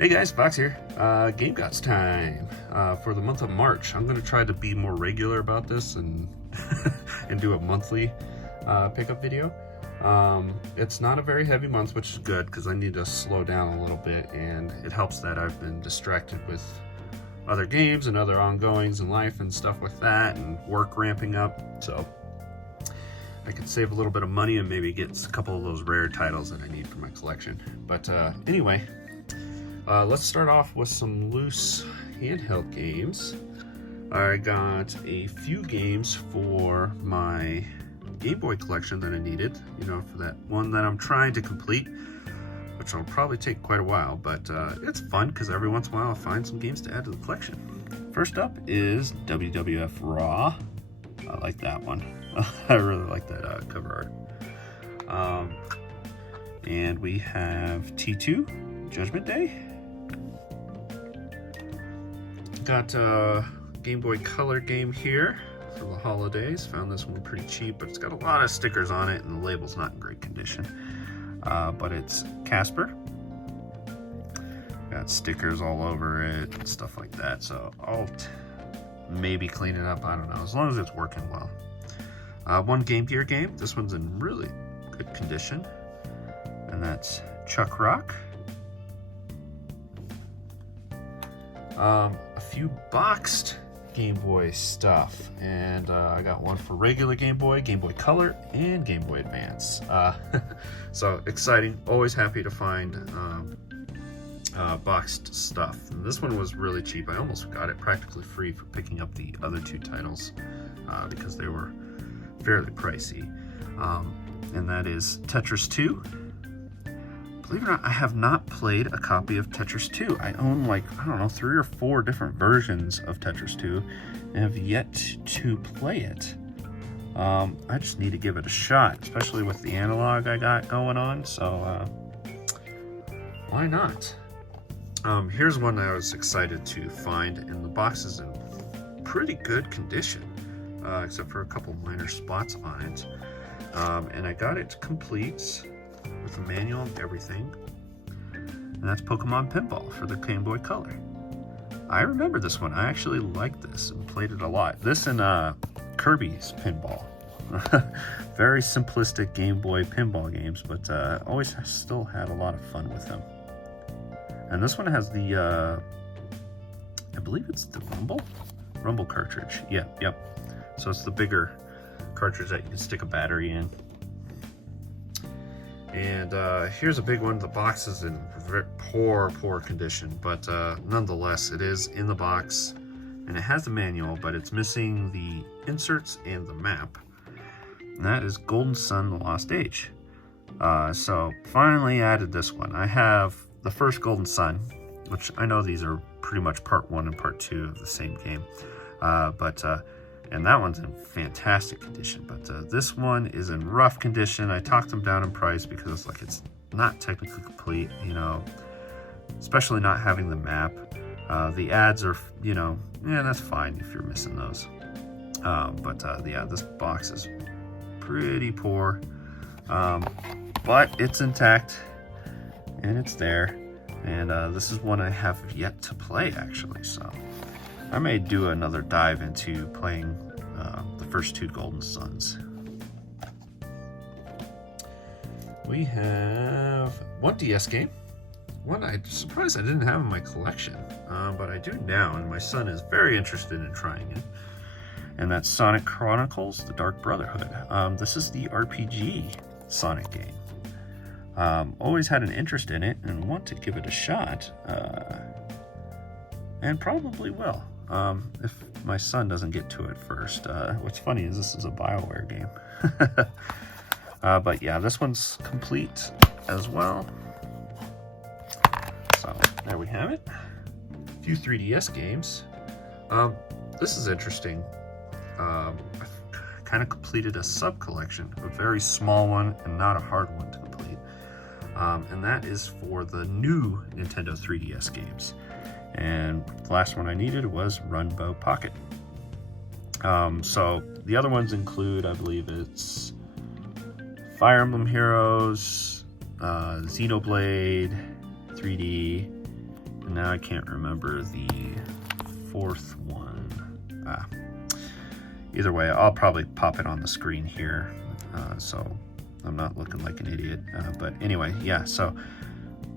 Hey guys, Fox here. Game Gods time for the month of March. I'm going to try to be more regular about this and and do a monthly pickup video. It's not a very heavy month, which is good because I need to slow down a little bit, and it helps that I've been distracted with other games and other ongoings in life and stuff like that, and work ramping up. So I could save a little bit of money and maybe get a couple of those rare titles that I need for my collection. But anyway. Let's start off with some loose handheld games. I got a few games for my Game Boy collection that I needed, for that one that I'm trying to complete, which will probably take quite a while, but it's fun because every once in a while I'll find some games to add to the collection. First up is WWF Raw. I like that one. I really like that cover art. And we have T2, Judgment Day. Got a Game Boy Color game here for the holidays. Found this one pretty cheap, but it's got a lot of stickers on it and the label's not in great condition. But it's Casper. Got stickers all over it and stuff like that, so I'll maybe clean it up, I don't know, as long as it's working well. One Game Gear game. This one's in really good condition, and that's Chuck Rock. A few boxed Game Boy stuff, and I got one for regular Game Boy Color, and Game Boy Advance. So exciting, always happy to find boxed stuff. And this one was really cheap. I almost got it practically free for picking up the other two titles because they were fairly pricey. And that is Tetris 2. Believe it or not, I have not played a copy of Tetris 2. I own 3 or 4 different versions of Tetris 2 and have yet to play it. I just need to give it a shot, especially with the analog I got going on, so why not? Here's one that I was excited to find, and the box is in pretty good condition, except for a couple minor spots on it. And I got it complete with the manual and everything, and that's Pokemon Pinball for the Game Boy Color. I remember this one. I actually liked this and played it a lot. This and Kirby's Pinball. Very simplistic Game Boy pinball games, but always still had a lot of fun with them. And this one has the I believe it's the Rumble cartridge. Yep. So it's the bigger cartridge that you can stick a battery in. And here's a big one. The box is in very poor condition, but nonetheless, it is in the box, and it has the manual, but it's missing the inserts and the map. And that is Golden Sun: The Lost Age. So finally added this one. I have the first Golden Sun, which I know these are pretty much part 1 and part 2 of the same game, and that one's in fantastic condition, but this one is in rough condition. I talked them down in price because it's not technically complete, especially not having the map. The ads are, that's fine if you're missing those. Yeah, this box is pretty poor, but it's intact and it's there. And this is one I have yet to play, actually, so I may do another dive into playing the first 2 Golden Suns. We have one DS game. One I'm surprised I didn't have in my collection, but I do now, and my son is very interested in trying it. And that's Sonic Chronicles: The Dark Brotherhood. This is the RPG Sonic game. Always had an interest in it and want to give it a shot, and probably will. If my son doesn't get to it first. What's funny is this is a BioWare game. But yeah, this one's complete as well. So there we have it. A few 3DS games. This is interesting. I kind of completed a sub-collection, a very small one and not a hard one to complete. And that is for the new Nintendo 3DS games. And the last one I needed was Runbow Pocket. So the other ones include, I believe it's Fire Emblem Heroes, Xenoblade 3D, and now I can't remember the fourth one. Either way, I'll probably pop it on the screen here, so I'm not looking like an idiot. But anyway, yeah, so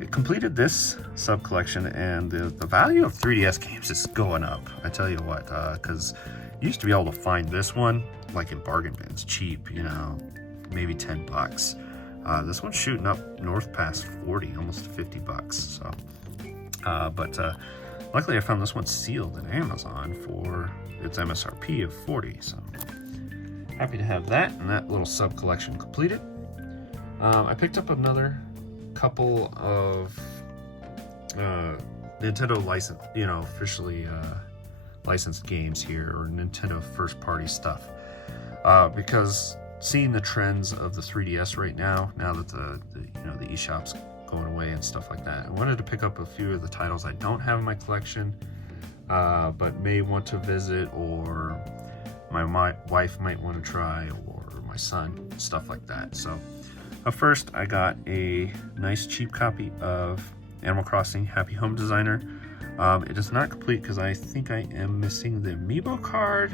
it completed this sub collection, and the value of 3DS games is going up. I tell you what, because you used to be able to find this one like in bargain bins, cheap, you know, maybe 10 bucks. This one's shooting up north past 40, almost 50 bucks. So, but luckily I found this one sealed at Amazon for its MSRP of 40. So happy to have that and that little sub collection completed. I picked up another couple of Nintendo license, you know, officially licensed games here, or Nintendo first party stuff, because seeing the trends of the 3DS right now that the you know, the eShop's going away and stuff like that, I wanted to pick up a few of the titles I don't have in my collection, but may want to visit, or my wife might want to try, or my son, stuff like that. So first I got a nice cheap copy of Animal Crossing Happy Home Designer. It is not complete because I think I am missing the amiibo card,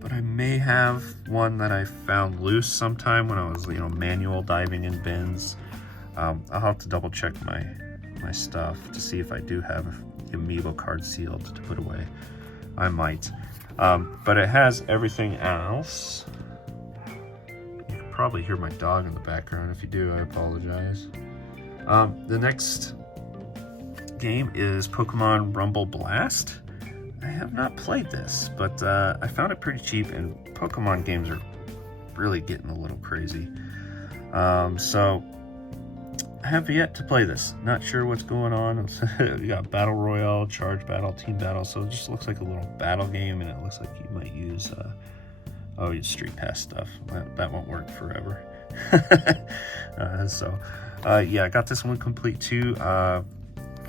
but I may have one that I found loose sometime when I was, you know, manual diving in bins. I'll have to double check my stuff to see if I do have the amiibo card sealed to put away. I might, but it has everything else. You can probably hear my dog in the background. If you do, I apologize. The next game is Pokemon Rumble Blast. I have not played this, but I found it pretty cheap, and Pokemon games are really getting a little crazy. So I have yet to play this. Not sure what's going on. We got Battle Royale, Charge Battle, Team Battle, so it just looks like a little battle game, and it looks like you might use Street Pass stuff. That won't work forever. Yeah, I got this one complete too.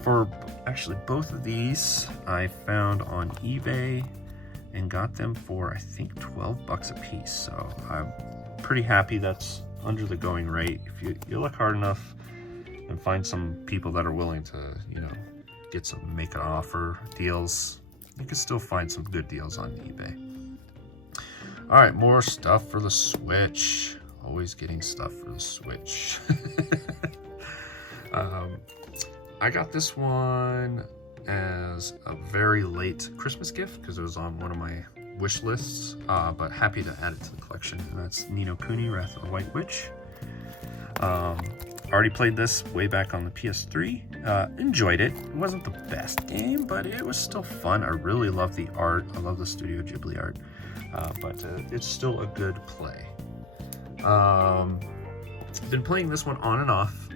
For actually both of these I found on eBay and got them for I think 12 bucks a piece, so I'm pretty happy that's under the going rate. If you look hard enough and find some people that are willing to, you know, get some make an offer deals, you can still find some good deals on eBay. All right, more stuff for the Switch. Always getting stuff for the Switch. I got this one as a very late Christmas gift because it was on one of my wish lists, but happy to add it to the collection. And that's Ni no Kuni: Wrath of the White Witch. Already played this way back on the PS3. Enjoyed it. It wasn't the best game, but it was still fun. I really love the art. I love the Studio Ghibli art, but it's still a good play. Been playing this one on and off,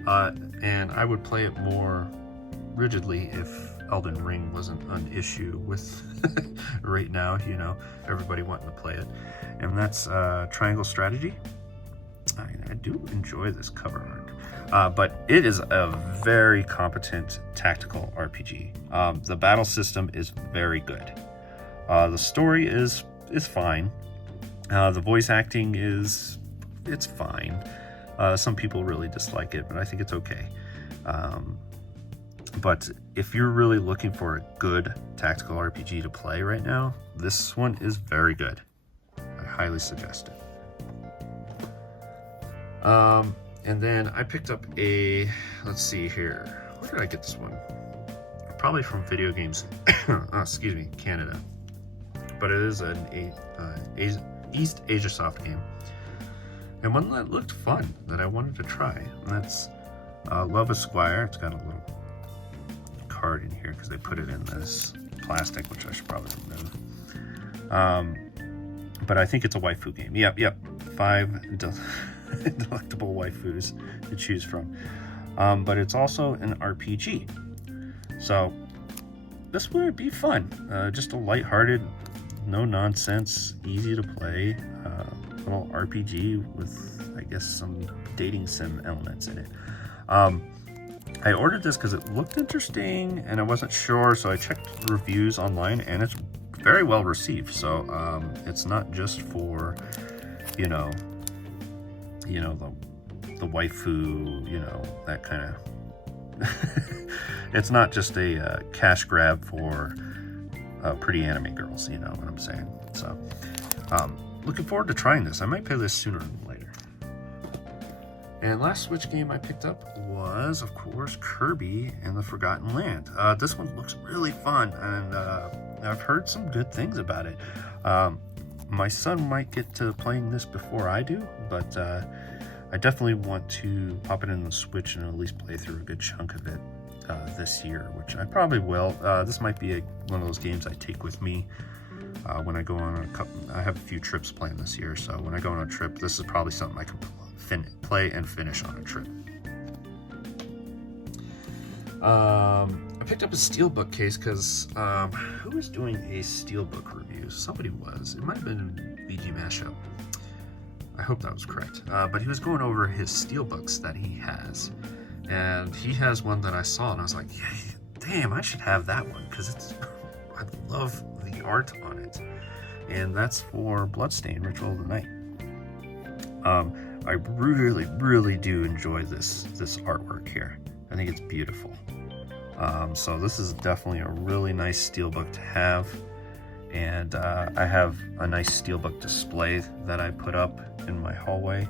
and I would play it more rigidly if Elden Ring wasn't an issue with right now, you know, everybody wanting to play it. And that's Triangle Strategy. I do enjoy this cover art, but it is a very competent tactical RPG. The battle system is very good. The story is fine. The voice acting it's fine. Some people really dislike it, but I think it's okay. But if you're really looking for a good tactical RPG to play right now, this one is very good. I highly suggest it. And then I picked up let's see here. Where did I get this one? Probably from Video Games, excuse me, Canada. But it is an East Asia Soft game. And one that looked fun that I wanted to try. And that's Love of Squier. It's got a little card in here because they put it in this plastic, which I should probably remove. But I think it's a waifu game. Yep. 5 delectable waifus to choose from. But it's also an RPG. So this would be fun. Just a lighthearted, no nonsense, easy to play little RPG with, I guess, some dating sim elements in it. I ordered this because it looked interesting and I wasn't sure, so I checked reviews online and it's very well received. So it's not just for, you know, the waifu, you know, that kind of It's not just a cash grab for pretty anime girls, you know what I'm saying? So, looking forward to trying this. I might play this sooner than later. And last Switch game I picked up was, of course, Kirby and the Forgotten Land. This one looks really fun, and I've heard some good things about it. My son might get to playing this before I do, but I definitely want to pop it in the Switch and at least play through a good chunk of it this year, which I probably will. This might be one of those games I take with me when I go on a couple. I have a few trips planned this year, so when I go on a trip, this is probably something I can play and finish on a trip. I picked up a Steelbook case because who was doing a Steelbook review? Somebody was. It might have been BG Mashup. I hope that was correct. But he was going over his Steelbooks that he has. And he has one that I saw, and I was like, yeah, damn, I should have that one because I love the art on it. And that's for Bloodstain, Ritual of the Night. I really do enjoy this artwork here. I think it's beautiful. So this is definitely a really nice Steelbook to have. And I have a nice Steelbook display that I put up in my hallway.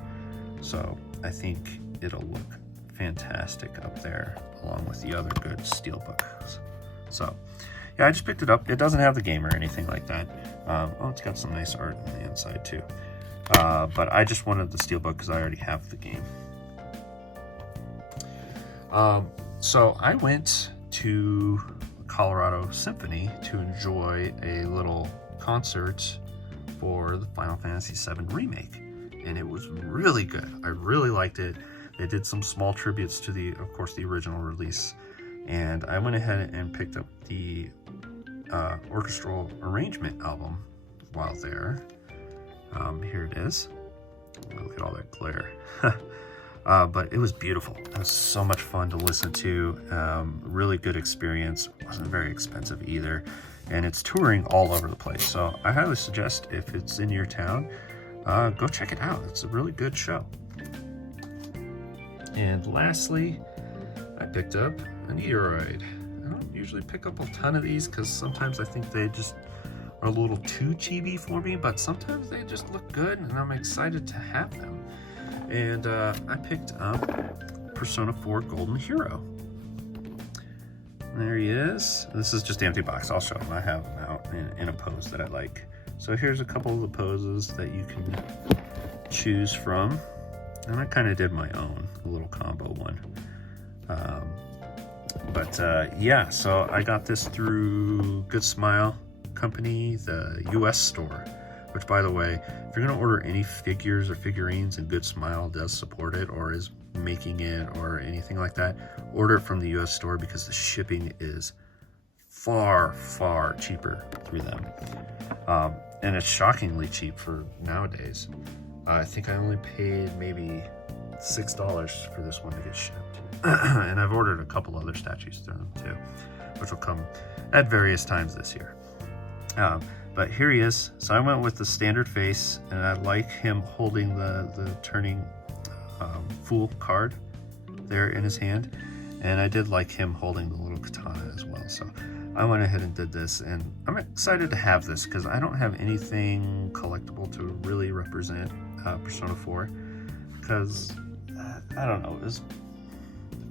So I think it'll look fantastic up there along with the other good Steelbooks. So yeah, I just picked it up. It doesn't have the game or anything like that. Oh, it's got some nice art on the inside too. But I just wanted the Steelbook because I already have the game. So I went to Colorado Symphony to enjoy a little concert for the Final Fantasy VII Remake, and it was really good. I really liked it. They did some small tributes to of course, the original release, and I went ahead and picked up the orchestral arrangement album while there. Here it is. Look at all that glare. But it was beautiful. It was so much fun to listen to. Really good experience. Wasn't very expensive either. And it's touring all over the place. So I highly suggest, if it's in your town, go check it out. It's a really good show. And lastly, I picked up a Neoroid. I don't usually pick up a ton of these because sometimes I think they just are a little too chibi for me, but sometimes they just look good and I'm excited to have them. And I picked up Persona 4 Golden Hero. There he is. This is just the empty box. I'll show him. I have him out in a pose that I like. So here's a couple of the poses that you can choose from. And I kind of did my own, a little combo one. Yeah, so I got this through Good Smile Company, the US store, which, by the way, if you're going to order any figures or figurines, and Good Smile does support it or is making it or anything like that, order it from the US store because the shipping is far cheaper through them. And it's shockingly cheap for nowadays. I think I only paid maybe $6 for this one to get shipped. And I've ordered a couple other statues through them too, which will come at various times this year. But here he is. So I went with the standard face, and I like him holding the turning Fool card there in his hand. And I did like him holding the little katana as well. So I went ahead and did this, and I'm excited to have this because I don't have anything collectible to really represent Persona 4, because I don't know,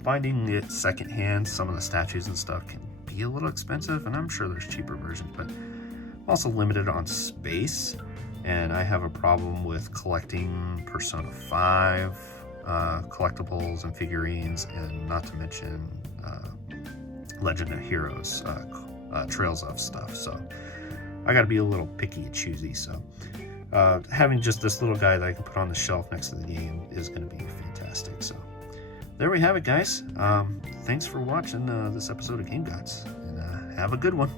finding it secondhand, some of the statues and stuff can be a little expensive, and I'm sure there's cheaper versions, but I'm also limited on space, and I have a problem with collecting Persona 5 collectibles and figurines, and not to mention Legend of Heroes Trails of stuff. So I got to be a little picky and choosy. So having just this little guy that I can put on the shelf next to the game is going to be fantastic. So there we have it, guys. Thanks for watching this episode of Game Gods, and have a good one.